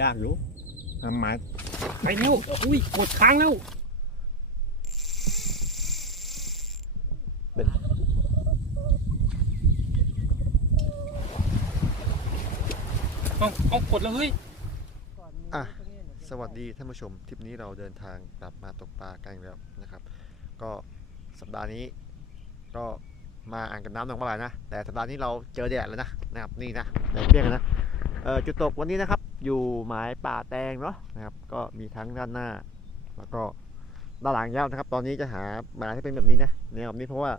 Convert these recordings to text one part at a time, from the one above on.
ยากอยู่ทำไมไปเร็วอุ้ยกดค้างแล้วเอาเอากดแล้วเฮ้ยอะสวัสดีท่านผู้ชมทริปนี้เราเดินทางกลับมาตกปลากันอีกแล้วนะครับ ก็สัปดาห์นี้ก็มาอ่างเกับน้ำหนองปลาไหลนะ แต่สัปดาห์นี้เราเจอแดดแล้วนะนะครับนี่นะแดดเปรี้ยงนะเออจุดตกวันนี้นะครับ อยู่หมายป่าแตงเนาะนะครับ ก็มีทั้งด้านหน้า แล้วก็ด้านหลังยาวนะครับ ตอนนี้จะหาหมายที่เป็นแบบนี้นะแนวแบบนี้เพราะว่า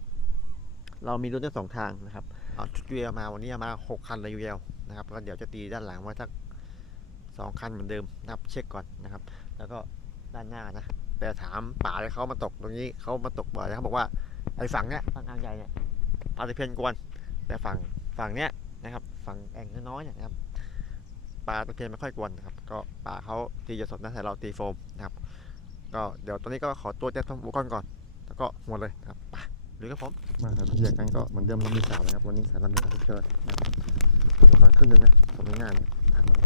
เรามีรถทั้งสองทางนะครับเอาชุดยูเอลมาวันนี้เอามาหกคันเลยยูเอลนะครับก็เดี๋ยวจะตีด้านหลังไว้สักสองคันเหมือนเดิมนะครับ เช็คก่อนนะครับ แล้วก็ด้านหน้านะแต่ถามป่าเลยเขามาตกตรงนี้เขามาตกบ่อยนะเขาบอกว่าไอ้ฝั่งเนี้ยฝั่งอ่างใหญ่เนี่ยปลาตะเพียนกวนแต่ฝั่งฝั่งเนี้ยนะครับ ฝั่งแอ่งน้อยๆเนี่ยนะครับ ปลาตะเพียนไม่ค่อยกวนนะครับ ก็ป่าเขาตีจะสดนะแต่เราตีโฟมนะครับ ก็เดี๋ยวตอนนี้ก็ขอตัวเจ็บทำอุปกรณ์ก่อน แล้วก็หมดเลยครับไปลุยกับผมมาครับเหยียกันก็เหมือนเดิมเรามีสาวนะครับ วันนี้สาวลำเนินรับเชิญนะครับอุปกรณ์ครึ่งหนึ่งนะตรงนี้งานเนี่ยทำมาย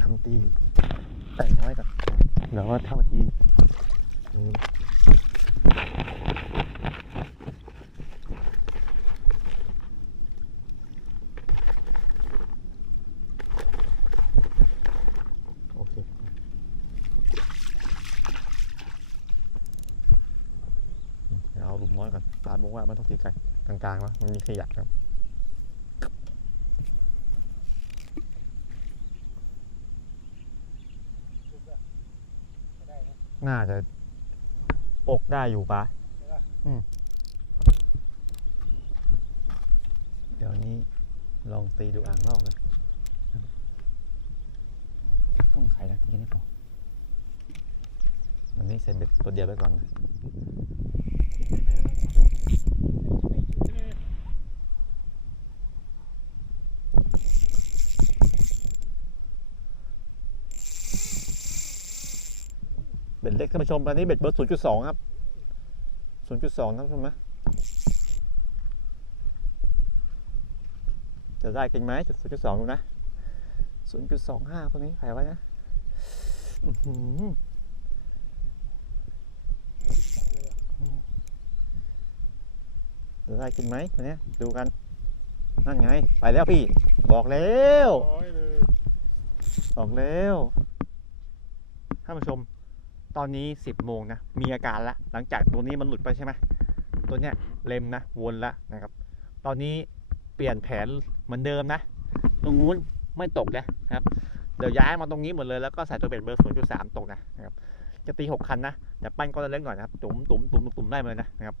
ทำตีแต่งน้อยก่อนเดี๋ยวว่าทำตีนี่โอเคเดี๋ยวเอาหลุมน้อยก่อนตาบอก ว่ามันต้องตีไกลกลางๆวะมันมีขยะครับน่าจะอกได้อยู่ปะเดี๋ยวนี้ลองตีดูอ่างนอกนะต้องไขนะที่นี่พออันนี้ใส่เบ็ดตัวเดียวไปก่อนนะ บ็ดเล็กท่านผู้ชมอันนี้เบ็ดเบอร์ศูนย์จุดสองครับศูนย์จุดสองนะท่านผู้ชมนะจะได้กินไหมจุดศูนย์จุดสองดูนะศูนย์จุดสองห้าพวกนี้ใส่ไว้นะอื้อหือจะได้กินไหมตัวเนี้ยดูกันนั่นไง ไปแล้วพี่ บอกแล้วร้อยเลยบอกแล้วท่านผู้ชม ตอนนี้ 10โมงนะมีอาการละหลังจากตัวนี้มันหลุดไปใช่ไหมตัวเนี้ยเล็มนะวนละนะครับ ตอนนี้เปลี่ยนแผนเหมือนเดิมนะ ตรงนู้นไม่ตกนะครับ เดี๋ยวย้ายมาตรงนี้หมดเลยแล้วก็ใส่ตัวเบ็ดเบอร์0.3ตกนะครับจะตี6คันนะแต่ปั้นก้อนเล็กหน่อยนะครับตุ่มตุ่มตุ่มตุ่มได้เลยนะครับ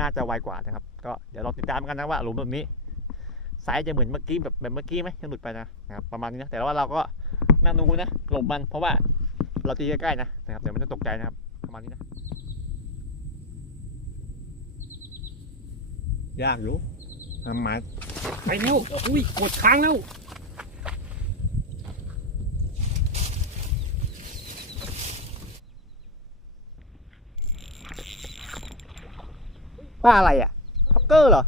น่าจะไวกว่านะครับ ก็เดี๋ยวเราติดตามกันนะว่าหลุมแบบนี้ไซส์จะเหมือนเมื่อกี้แบบแบบเมื่อกี้ไหมที่หลุดไปนะนะครับประมาณนี้นะแต่ว่าเราก็นั่งดูนะหลบมันเพราะว่า เราตีใกล้ๆนะนะครับเดี๋ยวมันจะตกใจนะครับประมาณนี้นะยากอยู่ทำไมไปเร็วอุ้ยกดค้างแล้วปลาอะไรอะท็อกเกอร์เหรอ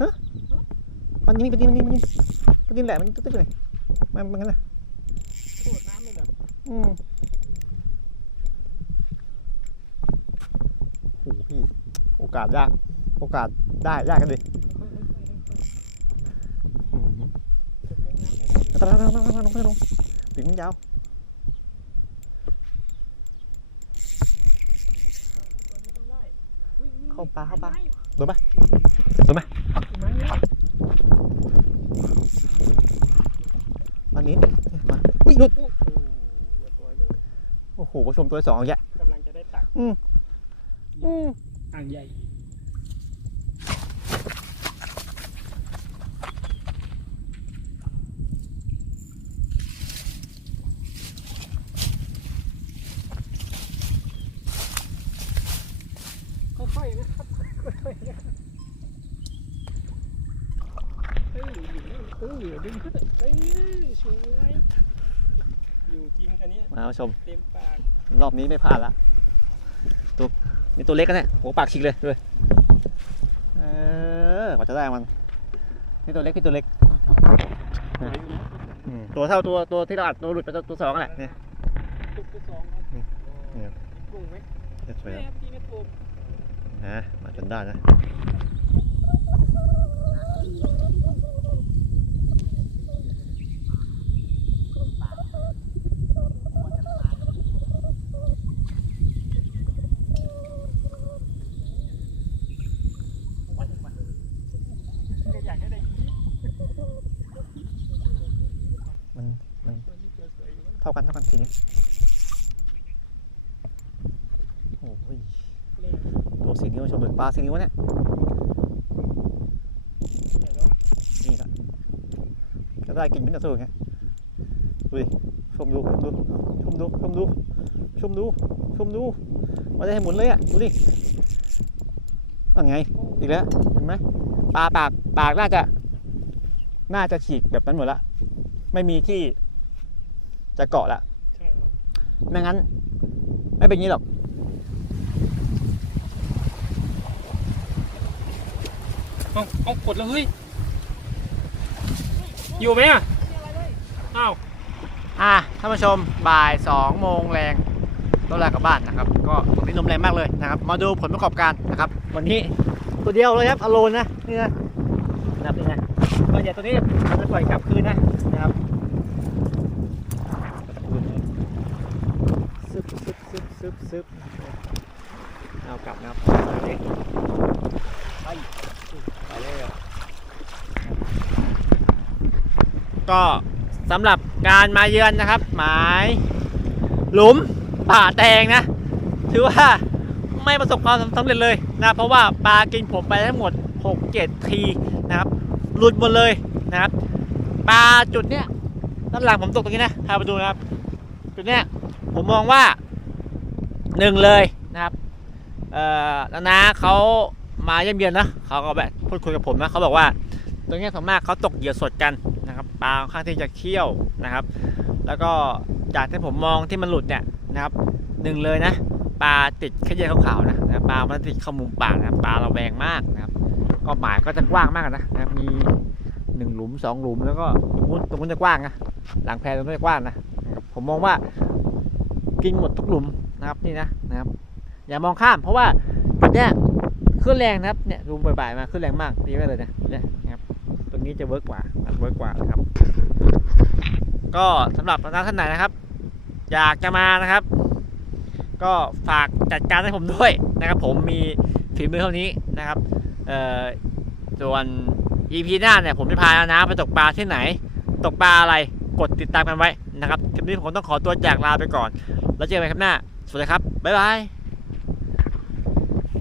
ฮะมันนี่มันนี่มันนี่มันนี่มันนี่แหละมันตึ๊ดๆเลยมันมันงั้นน่ะ โดดน้ำเลยเหร อืมโอ้โหพี่ โอกาสยาก โอกาสได้ยากกันดิอืมลงลงลงลงลงลงถึงมันยาวเข้าปลาเข้าปลาโดนปะโดนปะอันนี้มาอุ้ยหลุด โอ้โหเรียบร้อยเลย โอ้โหผู้ชมตัวที่สองแยะกำลังจะได้ตักอืมอ่างใหญ่ค่อยๆนะครับค่อยๆนะครับเฮ้ยเออดึงขึ้นเอ้ยสวย อยู่จริงอันเนี้ยมาผู้ชม เต็มปากรอบนี้ไม่พลาดละตัวมีตัวเล็กกันเนี่ยโหปากฉีกเลยด้วยอ่าจะได้มันนี่ตัวเล็กนี่ตัวเล็กไหนอยู่นะตัวเท่าตัวตัวที่เราอัดตัวหลุดไปตัวตัวสองนั่นแหละเนี่ยตุ๊กตุ๊กสองครับนี่ครับกุ้งไหมเนี่ยสวยแม่ครับพี่ไม่โทรมนะมาจนได้นะ อยากให้ได้ยิน มันมัน ตัวนี้ตัวสวยอยู่นะ เท่ากันเท่ากันทีนี้โอ้ยตัวสีนิ้วชมเหมือนปลาสีนิ้วเนี่ยนี่แหละจะได้กินเป็นตัวอย่างเงี้ยดูดิชมดูชมดูชมดูชมดูชมดูชมดูมาได้ให้หมุนเลยอะดูดิว่าไงอีกแล้วเห็นไหมปลาปากปากน่าจะ น่าจะฉีกแบบนั้นหมดละไม่มีที่ จะเกาะละใช่ครับไม่งั้น ไม่เป็นอย่างนี้หรอกเอาเอากดแล้วเฮ้ย อยู่ไหมอะอ้าวอะท่านผู้ชมบ่ายสองโมงแรงรถลากลับบ้านนะครับ ก็ตรงนี้ลมแรงมากเลยนะครับ มาดูผลประกอบการนะครับ วันนี้ตัวเดียวเลยครับอโลนนะนี่นะนะครับนี่นะก็เดี๋ยวตัวนี้เราจะปล่อยกลับคืนนะนะครับซึบซึบ ซึบซึบเอากลับนะครับนี่ไปไปเลยก็สำหรับการมาเยือนนะครับ หมายหลุมป่าแตงนะ ถือว่าไม่ประสบความสำเร็จเลยนะเพราะว่าปลากินผมไปทั้งหมด 6 7 ทีนะครับหลุดหมดเลยนะครับปลาจุดเนี้ยด้านหลังผมตกตรงนี้นะพาไปดูนะครับ จุดเนี้ยผมมองว่า หนึ่งเลยนะครับเอ่อนานาเขามาเยี่ยมเยียนนะเขาก็แบบพูดคุยกับผมนะเขาบอกว่า ตรงนี้ส่วนมากเขาตกเหยื่อสดกันนะครับปลาข้างที่จะเคี่ยวนะครับ แล้วก็จากที่ผมมองที่มันหลุดเนี่ยนะครับหนึ่งเลยนะปลาติดแค่เยื่อขาวๆนะนะปลามันติดข้ามุมปากนะปลาเราแวงมากนะครับ ก็หมายก็จะกว้างมากนะนะครับมีหนึ่งหลุมสองหลุมแล้วก็ตรงนู้นตรงนู้นจะกว้างนะหลังแพตรงนู้นจะกว้างนะผมมองว่ากินหมดทุกหลุม นะครับนี่นะนะครับ อย่ามองข้ามเพราะว่าจุดเนี้ยขึ้นแรงนะครับเนี่ยดูบ่ายๆมาขึ้นแรงมากตีไว้เลยนะเนี่ยนะครับตรงนี้จะเวิร์กกว่ามันเวิร์กกว่านะครับ ก็สำหรับท่านไหนนะครับ อยากจะมานะครับ ก็ฝากจัดการให้ผมด้วยนะครับ ผมมีฝีมือเท่านี้นะครับเอ่อส่วน EP หน้าเนี่ยผมจะพาน้าไปตกปลาที่ไหน ตกปลาอะไรกดติดตามกันไว้นะครับคลิปนี้ผมต้องขอตัวจากลาไปก่อน แล้วเจอกันครับหน้า สวัสดีครับ บ๊ายบาย